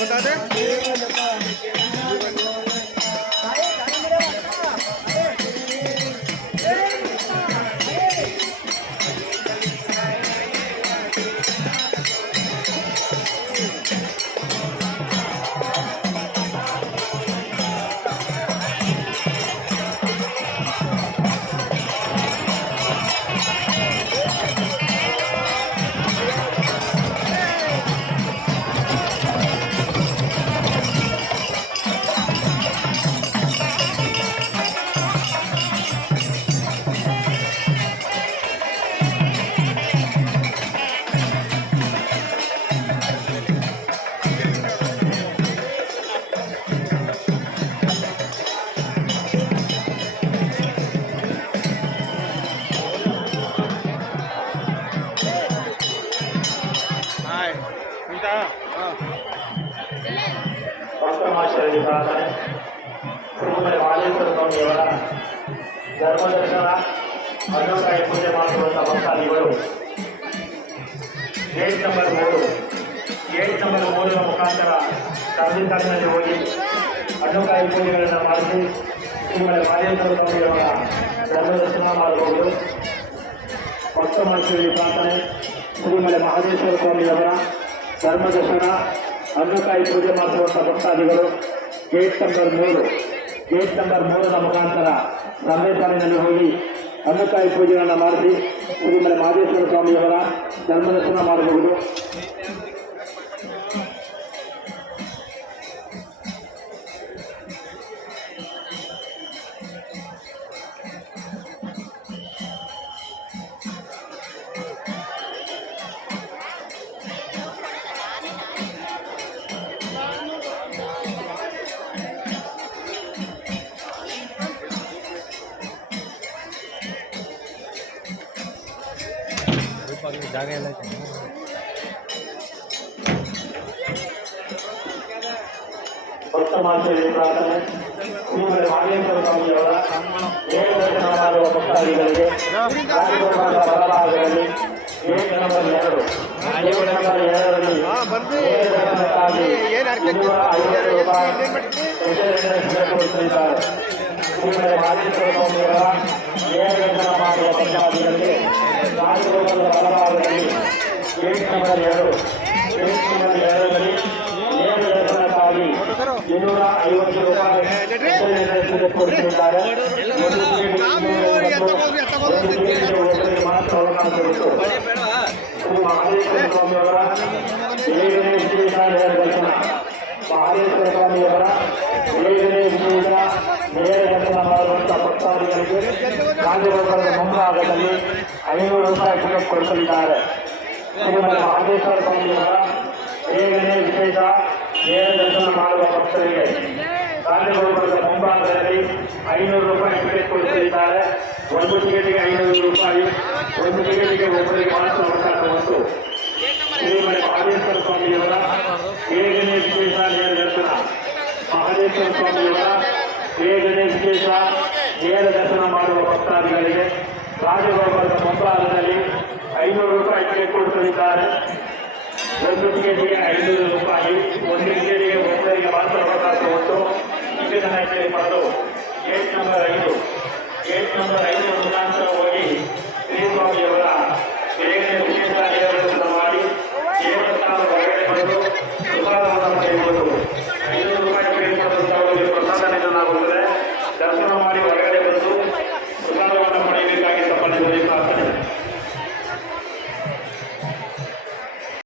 बता दे। ಪಂಚಮಾಶ್ವರಿ ಪ್ರಾರ್ಥನೆ ಶ್ರೀಮತಿ ಮಾಲೇಶ್ವರ ಸ್ವಾಮಿಯವರ ಧರ್ಮದರ್ಶನ ಹಣ್ಣುಕಾಯಿ ಪೂಜೆ ಮಾಡುವಂಥ ಭಕ್ತಾದಿಗಳು ಗೇಟ್ ನಂಬರ್ 3 ಮುಖಾಂತರ ಸಾರ್ವಜನಿಕರಲ್ಲಿ ಹೋಗಿ ಹಣ್ಣುಕಾಯಿ ಪೂಜೆಗಳನ್ನು ಮಾಡಿಸಿ ಶ್ರೀಮತಿ ಮಾಲೇಶ್ವರ ಸ್ವಾಮಿಯವರ ಧರ್ಮದರ್ಶನ ಮಾಡಬಹುದು. ಪಂಚಮಾಶ್ವರಿ ಪ್ರಾರ್ಥನೆ ಶ್ರೀಮತಿ ಮಹದೇಶ್ವರ ಸ್ವಾಮಿಯವರ ಧರ್ಮದರ್ಶನ ಹಣ್ಣುಕಾಯಿ ಪೂಜೆ ಮಾಡುವಂಥ ಭಕ್ತಾದಿಗಳು ಗೇಟ್ ನಂಬರ್ 3 ಮುಖಾಂತರ ಸಂದೇಶಾಲಿನಲ್ಲಿ ಹೋಗಿ ಹಣ್ಣುಕಾಯಿ ಪೂಜೆಗಳನ್ನು ಮಾಡಿಸಿ ಶ್ರೀಮತಿ ಮಹದೇಶ್ವರ ಸ್ವಾಮಿಯವರ ಧರ್ಮದರ್ಶನ ಮಾಡಬಹುದು. ಜಾಗ ಎಲ್ಲ ಪಂಚಮಾಶ್ವರಿ ಪ್ರಾರ್ಥನೆ ಶ್ರೀಮತಿ ಮಹದೇಶ್ವರ ಸ್ವಾಮಿಯವರ ದರ್ಶನ ಮಾಡುವ ಭಕ್ತಾದಿಗಳಿಗೆ ಬಲಭಾಗದಲ್ಲಿ ಗೇಟ್ ನಂಬರ್ 2ರಲ್ಲಿ ತೋರಿಸಲಿದ್ದಾರೆ. ಶ್ರೀಮತಿ ಮಹದೇಶ್ವರ ಸ್ವಾಮಿಯವರ ದರ್ಶನ ಮಾಡುವ ಭಕ್ತಾದಿಗಳಿಗೆ ರಾಜಗೋಪಾಲದ ಬಲಭಾಗದಲ್ಲಿ ಗೇಟ್ ನಂಬರ್ 2ರಲ್ಲಿ ದರ್ಶನಕ್ಕಾಗಿ 250 ರೂಪಾಯಿ ತೋರಿಸಿದ್ದಾರೆ. ಮಾತ್ರ ಅವಕಾಶವಿತ್ತು. ಶ್ರೀ ಮಹದೇಶ್ವರ ಸ್ವಾಮಿಯವರ ಬೇಗನೆ ವಿಶೇಷ ನೇರ ದರ್ಶನ ಮಹದೇಶ್ವರ ಸ್ವಾಮಿಯವರ ಬೇಗನೆ ವಿಶೇಷ ನೇರ ದರ್ಶನ ಮಾಡುವಂಥ ಭಕ್ತಾದಿಗಳಿಗೆ ರಾಜಗೋಪಾಲದ ಮುಂಭಾಗದಲ್ಲಿ 500 ರೂಪಾಯಿ ಟಿಕೆಟ್ ಕೊಡಿಸಲಿದ್ದಾರೆ. ಶ್ರೀಮತಿ ಮಹದೇಶ್ವರ ಸ್ವಾಮಿಯವರ ಬೇಗನೆ ವಿಶೇಷ ನೇರ ದರ್ಶನ ಮಾಡುವ ಭಕ್ತರಿಗೆ ರಾಜಗೋಪಾಲದ ಮುಂಭಾಗದಲ್ಲಿ 500 ರೂಪಾಯಿ ಟಿಕೆಟ್ ಕೊಡಿಸಲಿದ್ದಾರೆ. ಒಂದು ಟಿಕೆಟ್ಗೆ 500 ರೂಪಾಯಿ, ಒಂದು ಟಿಕೆಟ್ಗೆ ಒಬ್ಬರಿಗೆ ಮಾತ್ರ ಅವಕಾಶವಿತ್ತು. ಶ್ರೀಮತಿ ಮಹದೇಶ್ವರ ಸ್ವಾಮಿಯವರ ಬೇಗನೆ ವಿಶೇಷ ನೇರ ದರ್ಶನ ಮಹದೇಶ್ವರ ಸ್ವಾಮಿಯವರ ಬೇಗನೆ ವಿಶೇಷ ನೇರ ದರ್ಶನ ಮಾಡುವ ಭಕ್ತಾದಿಗಳಿಗೆ ರಾಜಗೋಪಾಲದ ಮುಂಭಾಗದಲ್ಲಿ 500 ರೂಪಾಯಿ ಟಿಕೆಟ್ ಕೊಡಿಸಲಿದ್ದಾರೆ. ಒಂದು ಟಿಕೆಟ್ಗೆ 500